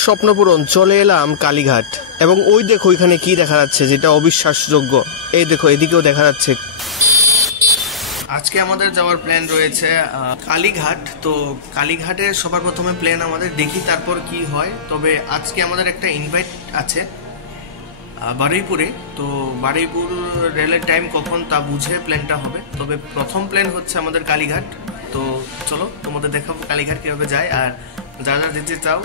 স্বপ্নপূরণ চলে এলাম কালীঘাট এবং ওই দেখো ওইখানে কি দেখা যাচ্ছে যেটা অবিশ্বাসযোগ্য। এই দেখো এদিকেও দেখা যাচ্ছে। আজকে আমাদের যাওয়ার প্ল্যান রয়েছে কালীঘাট। তো কালীঘাটে সবার প্রথমে প্ল্যান আমাদের, দেখি তারপর কি হয়। তবে আজকে আমাদের একটা ইনভাইট আছে বারুইপুরে। তো বারুইপুর রেলের টাইম কখন তা বুঝে প্ল্যানটা হবে। তবে প্রথম প্ল্যান হচ্ছে আমাদের কালীঘাট। তো চলো তোমাদের দেখাবো কালীঘাট কীভাবে যায়, আর যারা যারা যেতে চাও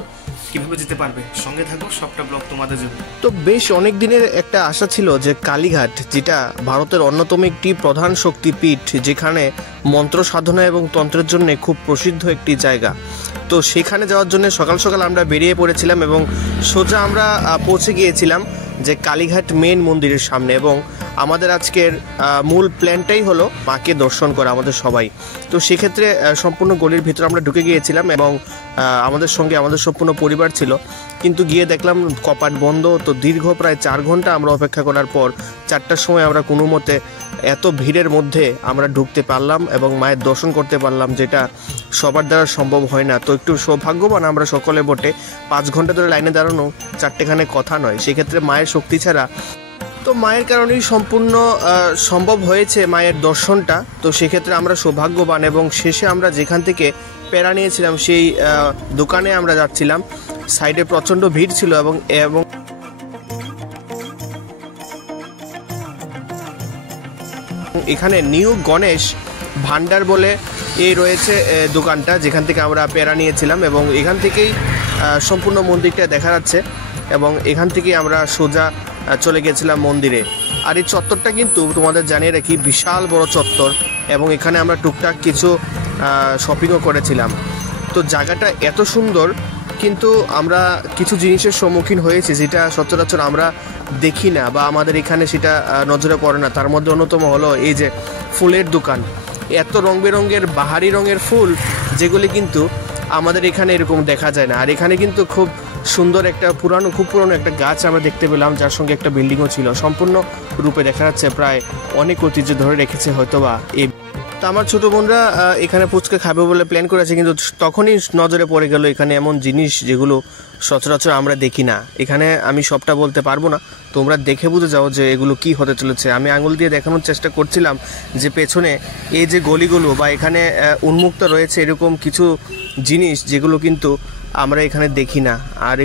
কীভাবে যেতে পারবে, সঙ্গে থাকো, সবটা ব্লগ তোমাদের জন্য। তো বেশ অনেক দিনের একটা আশা ছিল যে কালীঘাট, যেটা ভারতের অন্যতম একটি প্রধান শক্তিপীঠ, যেখানে মন্ত্র সাধনা এবং তন্ত্রের জন্য খুব প্রসিদ্ধ একটি জায়গা। তো সেখানে যাওয়ার জন্য সকাল সকাল আমরা বেরিয়ে পড়েছিলাম এবং সোজা আমরা পৌঁছে গিয়েছিলাম যে কালীঘাট মেন মন্দিরের সামনে। এবং আমাদের আজকের মূল প্ল্যানটাই হলো মাকে দর্শন করা আমাদের সবাই। তো সেক্ষেত্রে সম্পূর্ণ গলির ভিতরে আমরা ঢুকে গিয়েছিলাম এবং আমাদের সঙ্গে আমাদের সম্পূর্ণ পরিবার ছিল। কিন্তু গিয়ে দেখলাম কপাট বন্ধ। তো দীর্ঘ প্রায় 4 ঘন্টা আমরা অপেক্ষা করার পর 4টার সময় আমরা কোনো মতে এত ভিড়ের মধ্যে আমরা ঢুকতে পারলাম এবং মায়ের দর্শন করতে পারলাম, যেটা সবার দ্বারা সম্ভব হয় না। তো একটু সৌভাগ্যবান আমরা সকলে বটে। 5 ঘন্টা ধরে লাইনে দাঁড়ানো 4টেখানে কথা নয়, সেক্ষেত্রে মায়ের শক্তি ছাড়া তো মায়ের কারণেই সম্পূর্ণ সম্ভব হয়েছে মায়ের দর্শনটা। তো সেক্ষেত্রে আমরা সৌভাগ্যবান। এবং শেষে আমরা যেখান থেকে প্যারা নিয়েছিলাম সেই দোকানে আমরা যাচ্ছিলাম। সাইডে প্রচণ্ড ভিড় ছিল এবং এখানে নিউ গণেশ ভান্ডার বলে এই রয়েছে দোকানটা, যেখান থেকে আমরা প্যারা নিয়েছিলাম। এবং এখান থেকেই সম্পূর্ণ মন্দিরটা দেখা যাচ্ছে এবং এখান থেকেই আমরা সোজা চলে গেছিলাম মন্দিরে। আর এই চত্বরটা কিন্তু তোমাদের জানিয়ে রাখি বিশাল বড় চত্বর এবং এখানে আমরা টুকটাক কিছু শপিংও করেছিলাম। তো জায়গাটা এত সুন্দর, কিন্তু আমরা কিছু জিনিসের সম্মুখীন হয়েছি যেটা সচরাচর আমরা দেখি না বা আমাদের এখানে সেটা নজরে পড়ে না। তার মধ্যে অন্যতম হলো এই যে ফুলের দোকান। এত রং বেরঙের বাহারি রঙের ফুল, যেগুলি কিন্তু আমাদের এখানে এরকম দেখা যায় না। আর এখানে কিন্তু খুব সুন্দর একটা খুব পুরনো একটা গাছ আমরা দেখতে পেলাম, যার সঙ্গে একটা বিল্ডিংও ছিল। সম্পূর্ণ রূপে দেখা যাচ্ছে প্রায় অনেক ঐতিহ্য ধরে রেখেছে হয়তোবা এই। তো আমার ছোটো বোনরা এখানে ফুচকা খাবে বলে প্ল্যান করেছে, কিন্তু তখনই নজরে পড়ে গেল এখানে এমন জিনিস যেগুলো সচরাচর আমরা দেখি না। এখানে আমি সবটা বলতে পারবো না, তোমরা দেখে বুঝে যাও যে এগুলো কি হতে চলেছে। আমি আঙুল দিয়ে দেখানোর চেষ্টা করছিলাম যে পেছনে এই যে গলিগুলো বা এখানে উন্মুক্ত রয়েছে এরকম কিছু জিনিস যেগুলো কিন্তু আমরা এখানে দেখি না। আর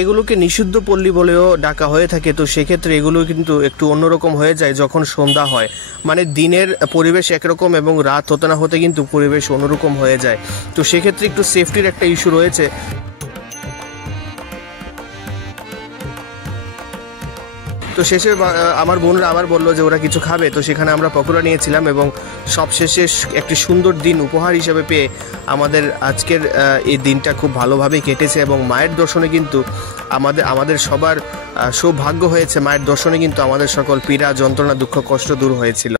এগুলোকে নিষিদ্ধ পল্লী বলেও ডাকা হয়ে থাকে। তো সেক্ষেত্রে এগুলো কিন্তু একটু অন্যরকম হয়ে যায় যখন সন্ধ্যা হয়। মানে দিনের পরিবেশ একরকম এবং রাত হতে না হতে কিন্তু পরিবেশ অন্যরকম হয়ে যায়। তো সেক্ষেত্রে একটু সেফটির একটা ইস্যু রয়েছে। তো শেষে আমার বোনরা আবার বললো যে ওরা কিছু খাবে। তো সেখানে আমরা পকোড়া নিয়েছিলাম এবং সবশেষে একটি সুন্দর দিন উপহার হিসেবে পেয়ে আমাদের আজকের এই দিনটা খুব ভালোভাবেই কেটেছে। এবং মায়ের দর্শনে কিন্তু আমাদের সবার সৌভাগ্য হয়েছে। মায়ের দর্শনে কিন্তু আমাদের সকল পীড়া, যন্ত্রণা, দুঃখ, কষ্ট দূর হয়েছিল।